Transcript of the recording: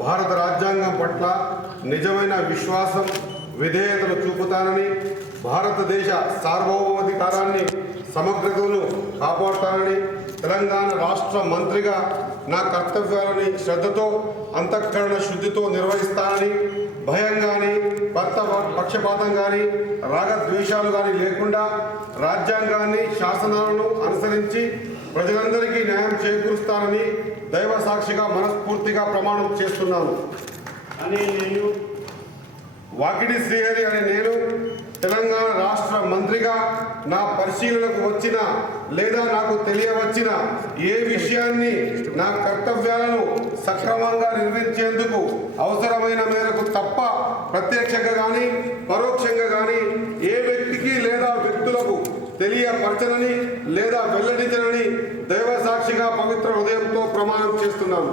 భారత రాజ్యాంగం పట్ల నిజమైన విశ్వాసం విధేయతను చూపుతానని, భారతదేశ సార్వభౌమాధికారాన్ని సమగ్రతను కాపాడుతానని, తెలంగాణ రాష్ట్ర మంత్రిగా నా కర్తవ్యాలని శ్రద్ధతో అంతఃకరణ శుద్ధితో నిర్వహిస్తానని, భయం కానీ పక్షపాతం కానీ రాగద్వేషాలు కానీ లేకుండా రాజ్యాంగాన్ని శాసనాలను అనుసరించి ప్రజలందరికీ న్యాయం చేకూరుస్తానని దైవ సాక్షిగా మనస్ఫూర్తిగా ప్రమాణం చేస్తున్నాను అని నేను వాకిడి శ్రీహరి అనే నేను తెలంగాణ రాష్ట్ర మంత్రిగా నా పరిశీలనకు వచ్చిన లేదా నాకు తెలియవచ్చిన ఏ విషయాన్ని నా కర్తవ్యాలను సక్రమంగా నిర్వహించేందుకు అవసరమైన మేరకు తప్ప ప్రత్యక్షంగా కానీ పరోక్షంగా కానీ ఏ వ్యక్తికి లేదా వ్యక్తులకు తెలియపరచనని లేదా వెల్లడించనని దైవ సాక్షిగా పవిత్ర హృదయంతో ప్రమాణం చేస్తున్నాను.